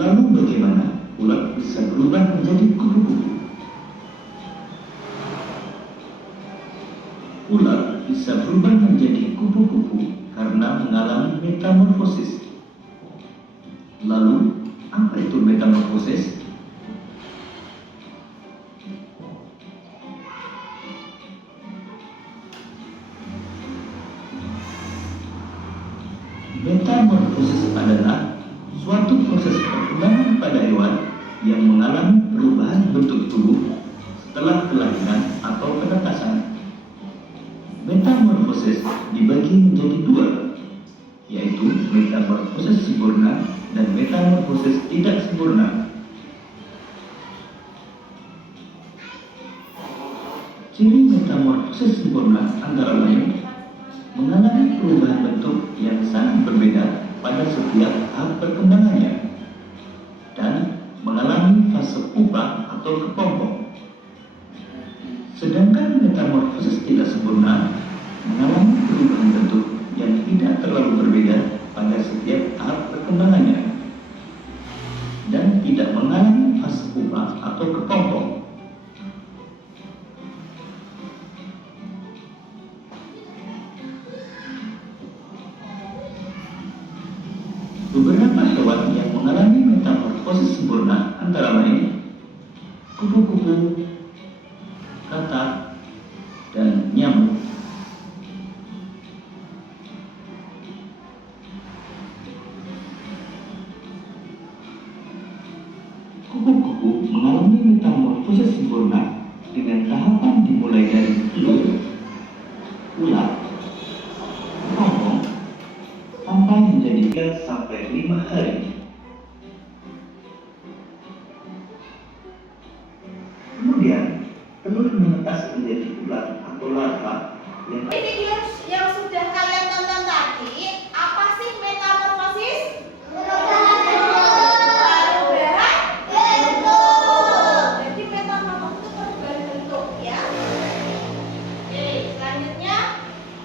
Lalu bagaimana ulat bisa berubah menjadi kupu-kupu? Ulat bisa berubah menjadi kupu-kupu karena mengalami metamorfosis. Lalu, apa itu metamorfosis? Metamorfosis adalah suatu proses perkembangan pada hewan yang mengalami perubahan bentuk tubuh setelah kelahiran atau penetasan. Metamorfosis dibagi menjadi dua, yaitu metamorfosis sempurna dan metamorfosis tidak sempurna. Ciri metamorfosis sempurna antara lain mengalami perubahan bentuk yang sangat berbeda pada setiap tahap perkembangannya dan mengalami fase pupa atau kepompong. Sedangkan metamorfosis tidak sempurna mengalami perubahan bentuk yang tidak terlalu berbeda pada setiap tahap perkembangannya dan tidak mengalami fase pupa atau kepompong. Beberapa hewan yang mengalami metamorfosis sempurna antara lain kupu-kupu, katak, dan nyamuk. Kupu-kupu mengalami metamorfosis sempurna dengan tahapan dimulai dari telur, ulat, kepompong, sampai menjadi 3 sampai 5 hari. Kemudian, telur menetas menjadi ulat atau larva yang Video yang sudah kalian tonton tadi, apa sih metamorfosis? Perubahan bentuk. Jadi metamorfosis itu perubahan bentuk, ya. Oke, selanjutnya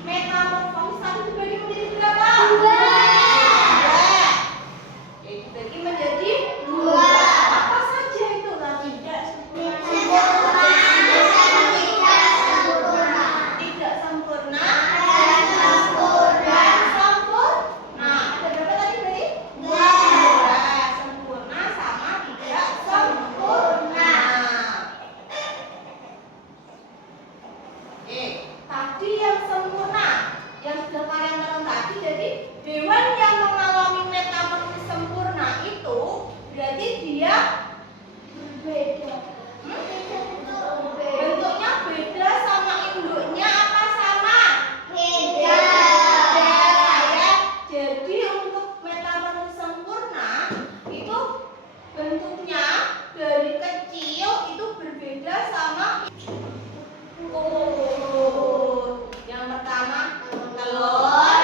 metamorfosis satu dibagi menjadi berapa? Dua. Oke, dibagi menjadi dua. Apa saja itu nanti? Tidak sempurna. Tidak sempurna. Dan sempurna. Ada berapa tadi berarti? Dua. Sempurna sama tidak sempurna. Oke, tadi yang sempurna yang sudah kalian tonton tadi, jadi hewan yang mengalami metamorfosis sempurna itu berarti dia berbeda. Bentuknya beda sama induknya apa sama? Beda. Ya. Jadi untuk metamorfosis sempurna itu bentuknya dari kecil itu berbeda sama yang pertama telur,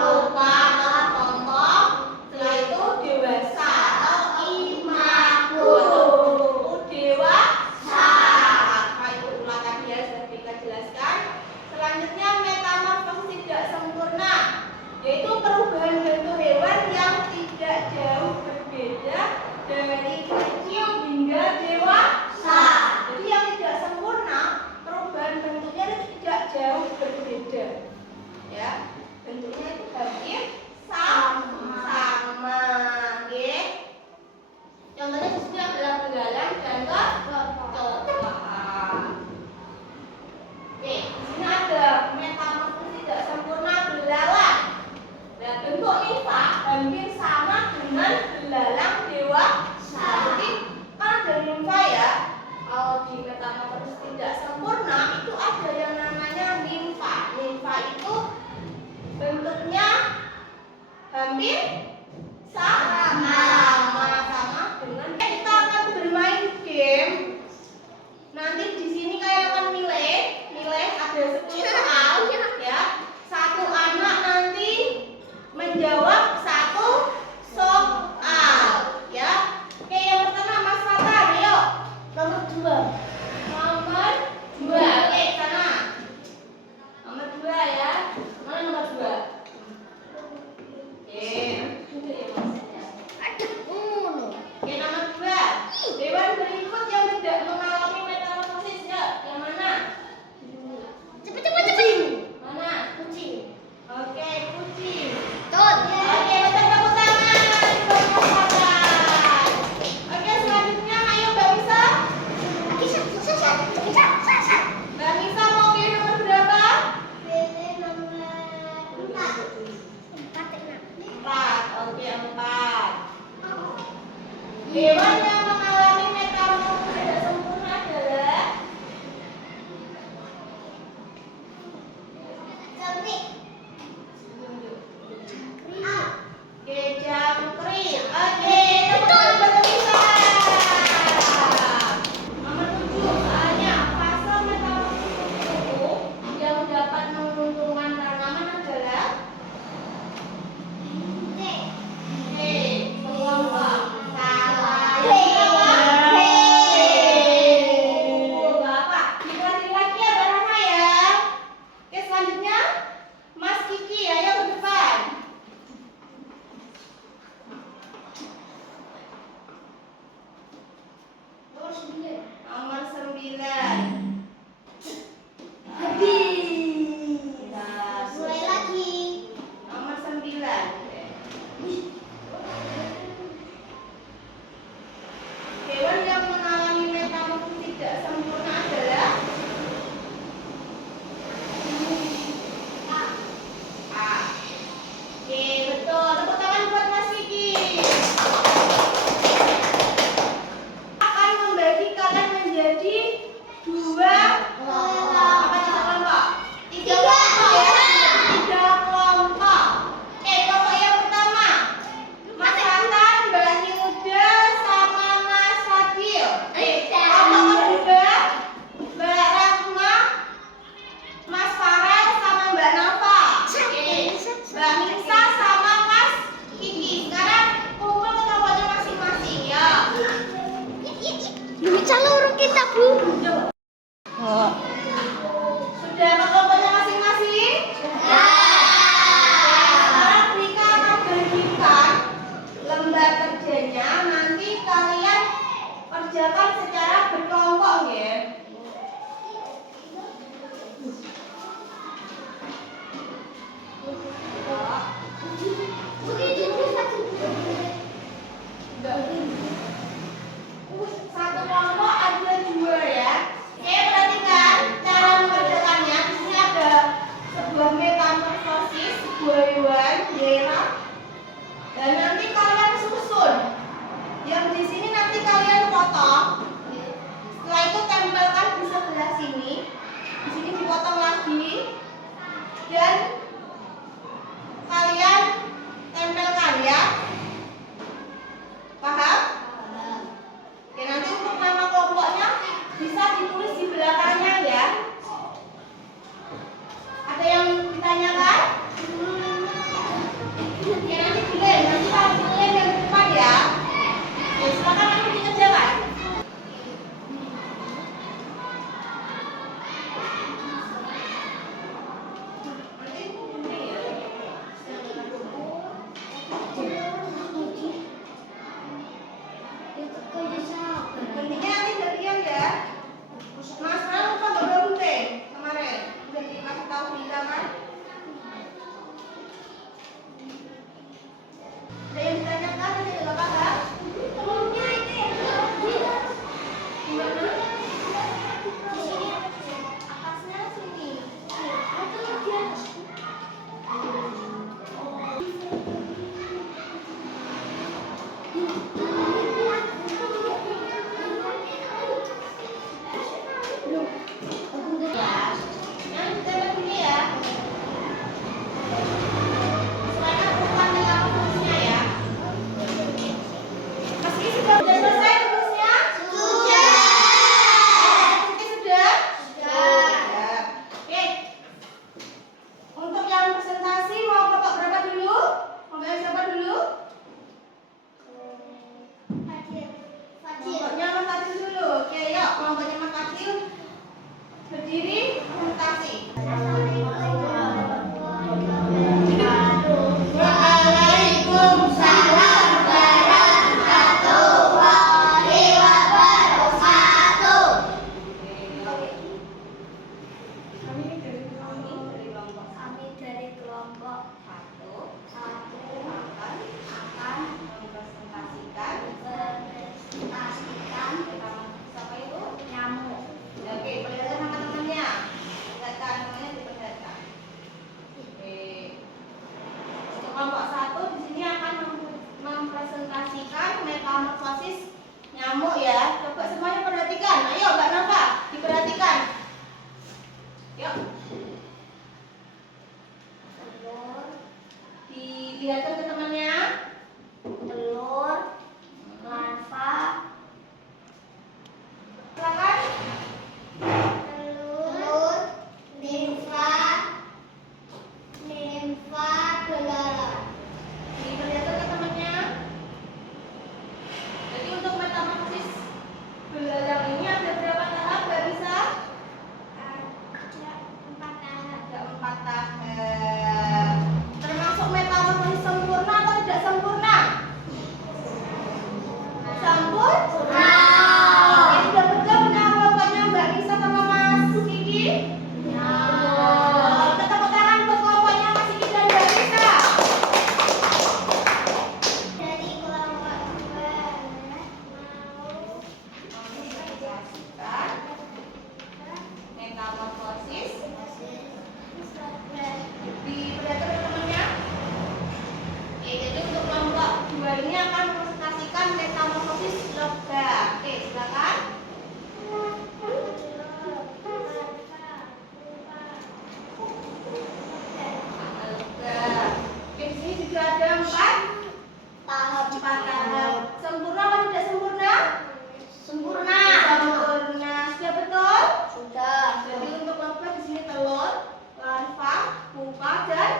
pupa atau kepompong, setelah itu dewasa atau imago, dewasa. Apa itu ulat tadi ya sudah kita jelaskan. Selanjutnya metamorfosis tidak sempurna, yaitu perubahan bentuk hewan yang tidak jauh berbeda dari kecil hingga dewasa. Jadi yang tidak sempurna, perubahan bentuknya itu tidak jauh berbeda. Ya, bentuknya itu hampir sama. Oke. Contohnya di sini adalah belalang dan kecoa. Oke, di sini ada metamorfosis tidak sempurna belalang. Nah, bentuk nimfa hampir sama dengan belalang dewasa. Jadi kan ada nimfa ya. Kalau di metamorfosis tidak sempurna itu ada yang namanya nimfa. Nimfa itu bentuknya hampir sama dengan kita akan bermain game. Nanti di sini kalian akan milih ada 10 soal ya. Satu anak nanti menjawab satu soal ya. Oke, yang pertama Mas Fatah, ayo. Nomor 2. Oke, sana. Nomor 2 ya. Mana nomor 2? Oke. Yang di sini nanti kalian potong. Setelah itu tempelkan di sebelah sini. Di sini dipotong lagi dan kalian tempelkan ya. Paham? Oke, nanti untuk nama kelompoknya bisa ditulis di belakangnya ya. Ada yang ditanyakan? Oke, nanti kalian yang depan ya. Oke, silakan nanti dikerjakan. Guntingnya nanti gantian ya. Mas lupa bawa gunting kemarin. Udah dikasih tahu Dika kan? Ada yang ditanyakan? Ada yang nggak paham? Gimana? Atasnya sini. Yang ditempel sini ya. Selain bukan dengan tulisnya ya. Mas Ki sudah selesai tulisnya? Sudah. Mas Ki sudah? Sudah. Oke. Untuk yang presentasi mau kelompok berapa dulu? Mau bayar siapa dulu? Kelompoknya Mas Fadil dulu. Oke, yuk kelompoknya Mas Fadil berdiri presentasi. Waalaikumsalam warahmatullahi wabarakatuh. Kami dari kelompok 1 akan mempresentasikan siapa itu? Nyamuk. Oke, perlihatkan sama temannya. Perlihatkan namanya, diperlihatkan. Oke. Untuk kelompok 1 di sini akan mempresentasikan metamorfosis nyamuk ya. Coba semuanya perhatikan. Ayo Mbak Nova, diperhatikan. Yuk. Dilihatkan ke temannya. Telur, larva. Silakan. Telur, nimfa, belara. Diperlihatkan ke temannya. Jadi untuk metamorfosis belalang ini ada berapa tahap, Mbak Risa? Ada 4 tahap. Ada 4 tahap. Termasuk metamorfosis sempurna atau tidak sempurna? Sempurna. Oke, sudah betul punya kelompoknya Mbak Risa sama Mas Kiki? Ya. Tepuk tangan untuk kelompoknya Mas Kiki dan Mbak Risa. Dari kelompok 2 mau menjelaskan metamorfosis. Diperlihatkan ke temannya. Oke, jadi untuk kelompok 2 ini akan mempresentasikan metamorfosis lebah. Oke, silakan. Lebah. Oke, di sini juga ada 4 tahap. Sempurna atau tidak sempurna? Sempurna. Sempurna. Sudah betul? Sudah. Jadi untuk lebah di sini telur, larva, pupa dan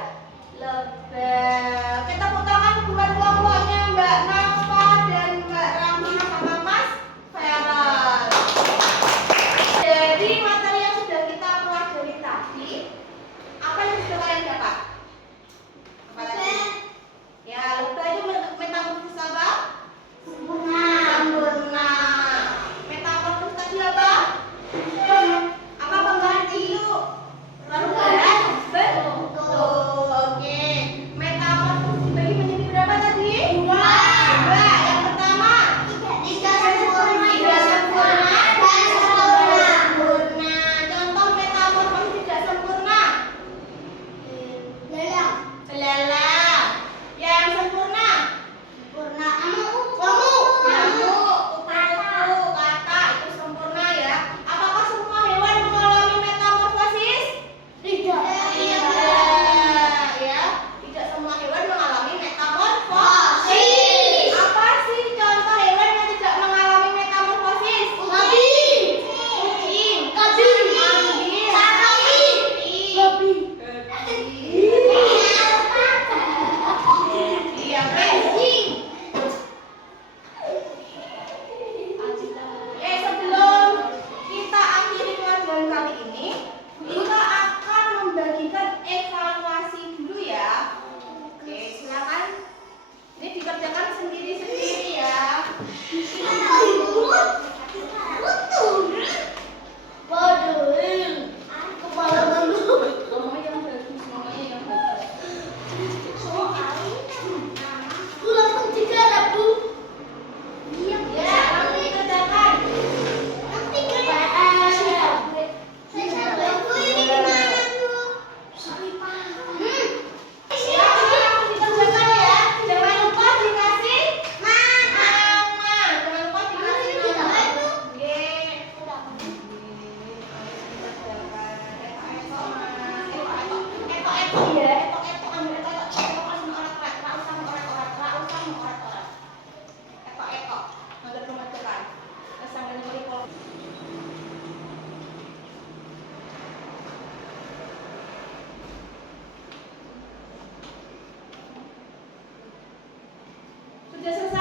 lebah. Oke, tepuk tangan buat kelompoknya Mbak Nova dan Mbak Rahma sama Mas Feral. Dari materi yang sudah kita pelajari tadi, apa yang sudah kalian dapat? Apa lagi? Ya, lebah itu metamorfosis apa? Sudah selesai?